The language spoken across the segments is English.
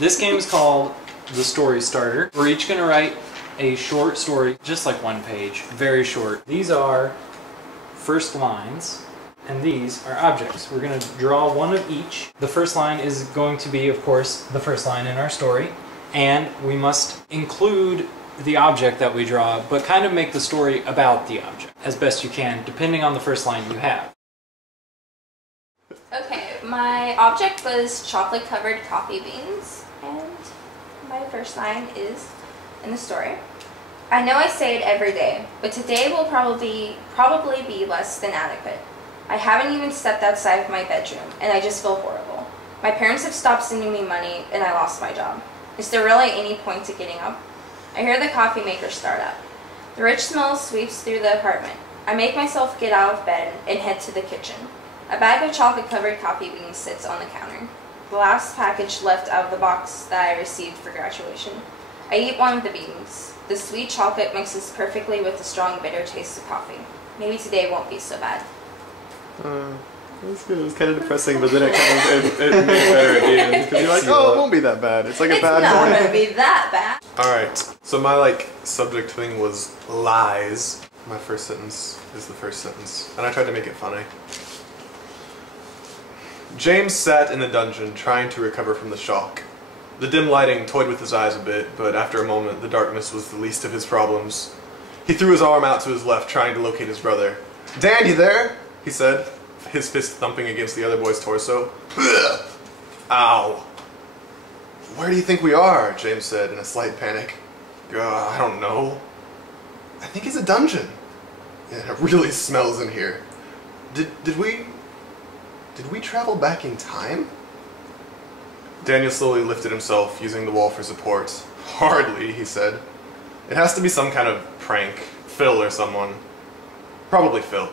This game is called the Story Starter. We're each going to write a short story, just like one page, very short. These are first lines, and these are objects. We're going to draw one of each. The first line is going to be, of course, the first line in our story, and we must include the object that we draw, but kind of make the story about the object as best you can, depending on the first line you have. Okay, my object was chocolate-covered coffee beans, and my first line is in the story. I know I say it every day, but today will probably be less than adequate. I haven't even stepped outside of my bedroom, and I just feel horrible. My parents have stopped sending me money, and I lost my job. Is there really any point to getting up? I hear the coffee maker start up. The rich smell sweeps through the apartment. I make myself get out of bed and head to the kitchen. A bag of chocolate-covered coffee beans sits on the counter. The last package left out of the box that I received for graduation. I eat one of the beans. The sweet chocolate mixes perfectly with the strong bitter taste of coffee. Maybe today won't be so bad. That's good. It was kind of depressing, but then it kind of it made it better at the end. Because you're like, oh, it won't be that bad. It's like a bad morning. It's not going to be that bad. Alright, so my subject thing was lies. My first sentence is the first sentence, and I tried to make it funny. James sat in the dungeon trying to recover from the shock. The dim lighting toyed with his eyes a bit, but after a moment the darkness was the least of his problems. He threw his arm out to his left, trying to locate his brother. "Dan, you there?" he said, his fist thumping against the other boy's torso. Ow. "Where do you think we are?" James said in a slight panic. I don't know. I think it's a dungeon. Yeah, it really smells in here. Did we travel back in time? Daniel slowly lifted himself, using the wall for support. "Hardly," he said. "It has to be some kind of prank. Phil or someone. Probably Phil.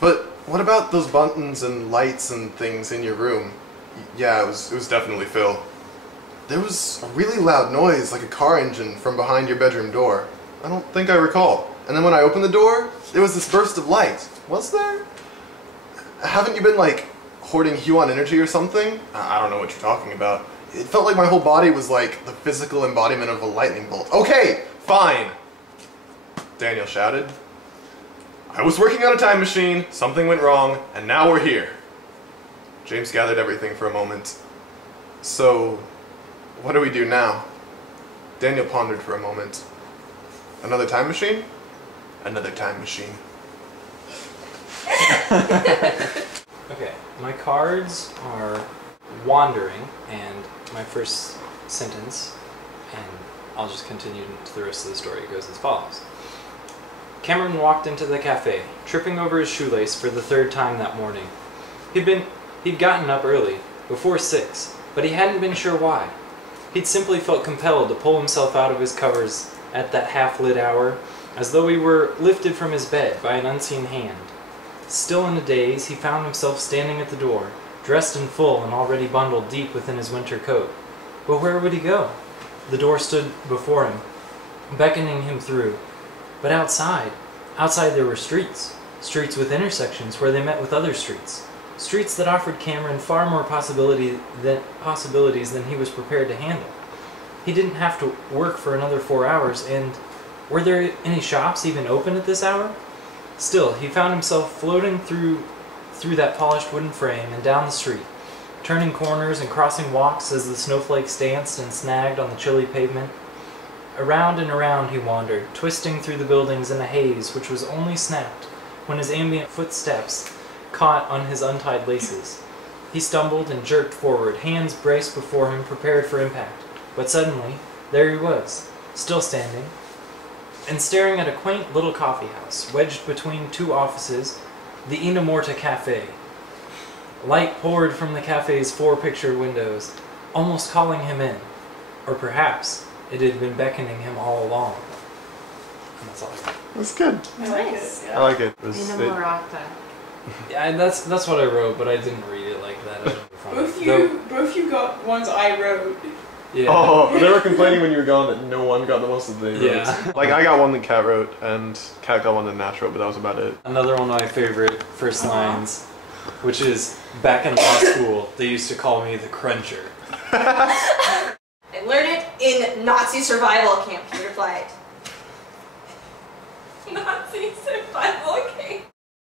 But what about those buttons and lights and things in your room?" Yeah, it was definitely Phil. "There was a really loud noise, like a car engine, from behind your bedroom door. I don't think I recall. And then when I opened the door, there was this burst of light. Was there? Haven't you been, hoarding Huon energy or something? I don't know what you're talking about. It felt like my whole body was like the physical embodiment of a lightning bolt." "Okay, fine," Daniel shouted. "I was working on a time machine, something went wrong, and now we're here." James gathered everything for a moment. "So, what do we do now?" Daniel pondered for a moment. "Another time machine?" "Another time machine." Okay, my cards are wandering, and my first sentence, and I'll just continue to the rest of the story. It goes as follows. Cameron walked into the cafe, tripping over his shoelace for the third time that morning. He'd gotten up early, before 6, but he hadn't been sure why. He'd simply felt compelled to pull himself out of his covers at that half-lit hour, as though he were lifted from his bed by an unseen hand. Still in a daze, he found himself standing at the door, dressed in full and already bundled deep within his winter coat. But where would he go? The door stood before him, beckoning him through. But outside there were streets with intersections where they met with other streets. Streets that offered Cameron far more possibilities than he was prepared to handle. He didn't have to work for another 4 hours, and were there any shops even open at this hour? Still, he found himself floating through that polished wooden frame and down the street, turning corners and crossing walks as the snowflakes danced and snagged on the chilly pavement. Around and around he wandered, twisting through the buildings in a haze which was only snapped when his ambient footsteps caught on his untied laces. He stumbled and jerked forward, hands braced before him, prepared for impact. But suddenly, there he was, still standing, and staring at a quaint little coffee house, wedged between 2 offices, the Ina Morta Cafe. Light poured from the cafe's 4 picture windows, almost calling him in. Or perhaps it had been beckoning him all along. And that's all I got. That's good. I like it. I like it. Ina Morata. Yeah, and that's what I wrote, but I didn't read it like that. Both you got ones I wrote. Yeah. Oh, they were complaining when you were gone that no one got the most that they wrote. Yeah. I got one that Kat wrote, and Kat got one that Nash wrote, but that was about it. Another one of my favorite first lines, which is, back in law school, they used to call me the Cruncher. using Nazi survival camp, he replied. Nazi survival